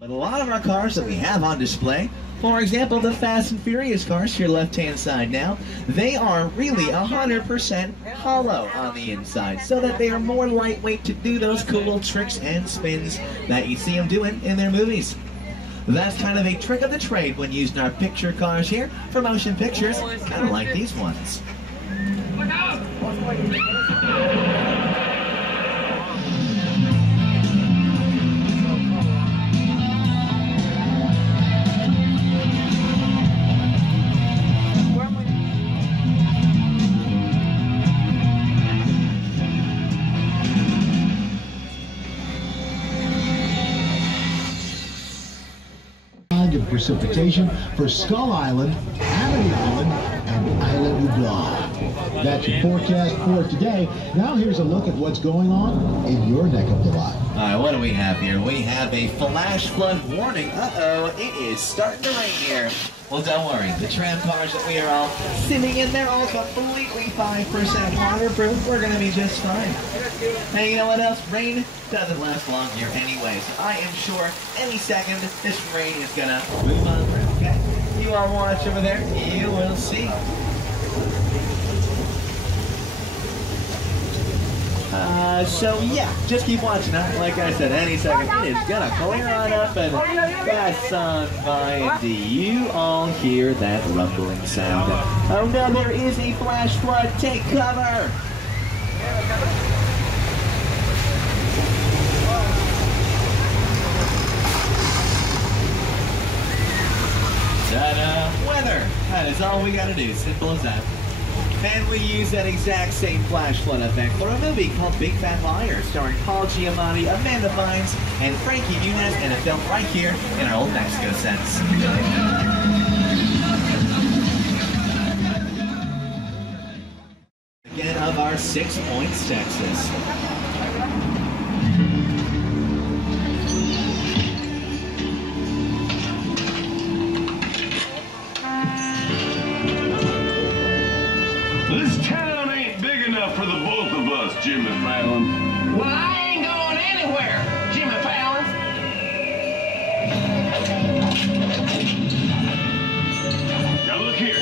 But a lot of our cars that we have on display, for example, the Fast and Furious cars to your left-hand side now, they are really 100% hollow on the inside, so that they are more lightweight to do those cool tricks and spins that you see them doing in their movies. That's kind of a trick of the trade when using our picture cars here for motion pictures, kind of like these ones. Look out! Of precipitation for Skull Island, Amity Island, and Island Blah. That's your forecast for today. Now here's a look at what's going on in your neck of the line. All right, what do we have here? We have a flash flood warning. Uh-oh, it is starting to rain here. Well, don't worry. The tram cars that we are all sitting in, they're all completely 5% waterproof. We're going to be just fine. Hey, you know what else? Rain doesn't last long here anyway, so I am sure any second this rain is going to move on through, okay? You all watch over there. You will see. So yeah, just keep watching out. Like I said, any second it is gonna clear on up and pass on by, and do you all hear that rumbling sound? Oh no, there is a flash flood. Take cover! Ta-da! Weather! That is all we gotta do. Simple as that. And we use that exact same flash flood effect for a movie called Big Fat Liar, starring Paul Giamatti, Amanda Bynes, and Frankie Muniz, and a film right here in our Old Mexico sense. Again of our 6 points, Texas. This town ain't big enough for the both of us, Jimmy Fallon. Well, I ain't going anywhere, Jimmy Fallon. Now look here.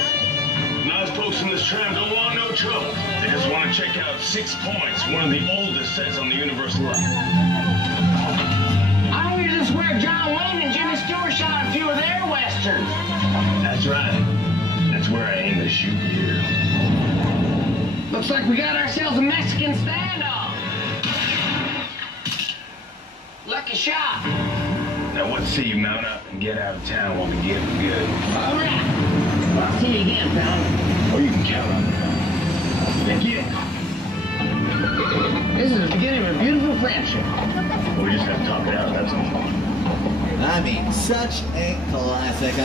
Nice folks in this tram don't want no trouble. They just want to check out 6 Points, one of the oldest sets on the Universal line. I hear this is where John Wayne and Jimmy Stewart shot a few of their westerns. That's right. That's where I aim to shoot here. Looks like we got ourselves a Mexican standoff. Lucky shot. Now what say you mount up and get out of town while we get good? All right. I'll see you again, pal. Oh, you can count on it. Thank you. This is the beginning of a beautiful friendship. We just have to talk it out, that's all. I mean, such a classic.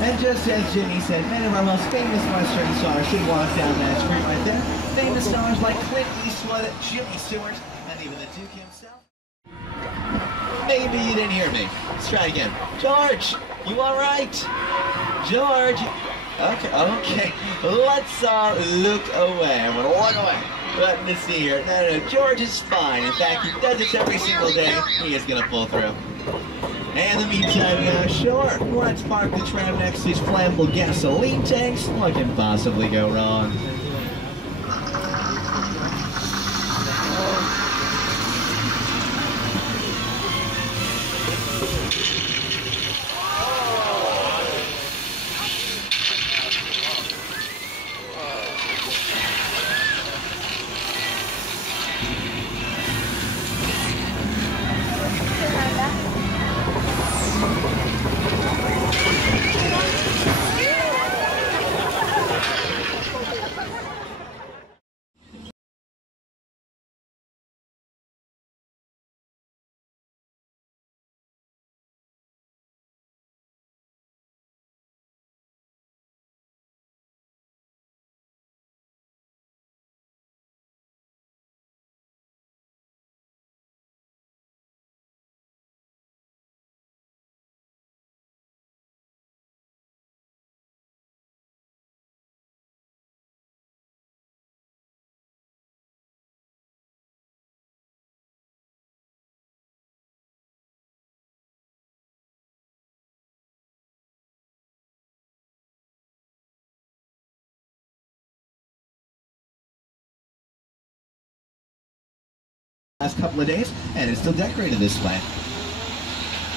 And just as Jimmy said, many of our most famous Western stars should walk down that street right there. Famous stars like Clint Eastwood, Jimmy Stewart, and even the Duke himself. Maybe you didn't hear me. Let's try again. George, you all right? George. Okay. Let's look away. I'm gonna look away. Let me see here. No, George is fine. In fact, he does this every single day. He is gonna pull through. And in the meantime, sure, let's park the tram next to these flammable gasoline tanks. What can possibly go wrong? last couple of days, and it's still decorated this way.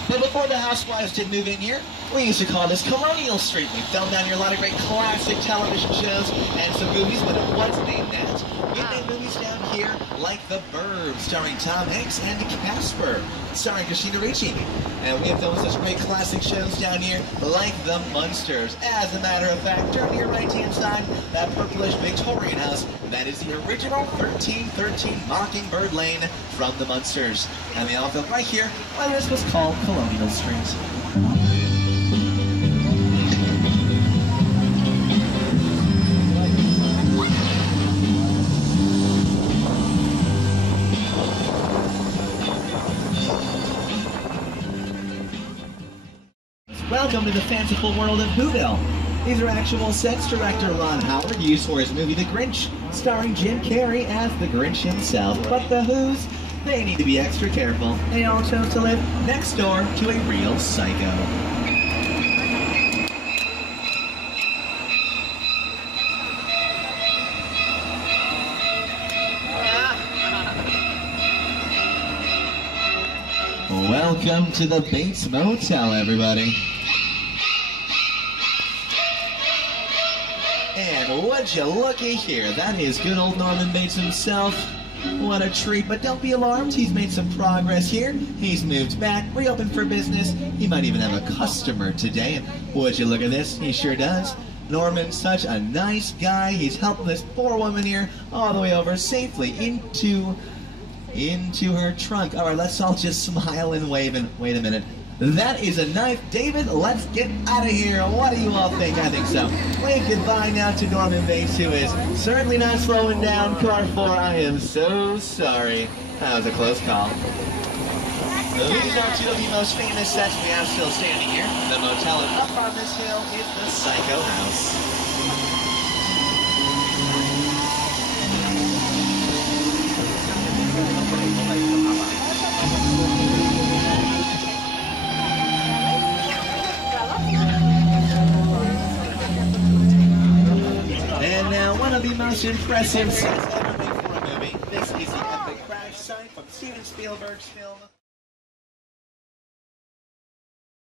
But before the housewives did move in here, we used to call this Colonial Street. We filmed down here a lot of great classic television shows and some movies, but it was named that. We made movies down here like The Burbs, starring Tom Hanks, and Casper, starring Christina Ricci. And we have filmed such great classic shows down here like The Munsters. As a matter of fact, turn to your right-hand side, that purplish Victorian house, that is the original 1313 Mockingbird Lane from The Munsters. And they all filmed right here while this was called Colonial Street. Welcome to the fanciful world of Whoville. These are actual sets director Ron Howard used for his movie The Grinch, starring Jim Carrey as the Grinch himself. But the Who's, they need to be extra careful. They all chose to live next door to a real psycho. Welcome to the Bates Motel, everybody. And would you looky here, that is good old Norman Bates himself. What a treat, but don't be alarmed, he's made some progress here. He's moved back, reopened for business. He might even have a customer today, and would you look at this, he sure does. Norman's such a nice guy, he's helping this poor woman here all the way over safely into her trunk. All right, let's all just smile and wave and wait a minute. That is a knife. David, let's get out of here. What do you all think? I think so. Wave goodbye now to Norman Bates, who is certainly not slowing down. Car 4, I am so sorry. That was a close call. These are two of the most famous sets we have still standing here. The motel and up on this hill is the Psycho House. And now, one of the most impressive sets ever made for a movie. This is the epic crash site from Steven Spielberg's film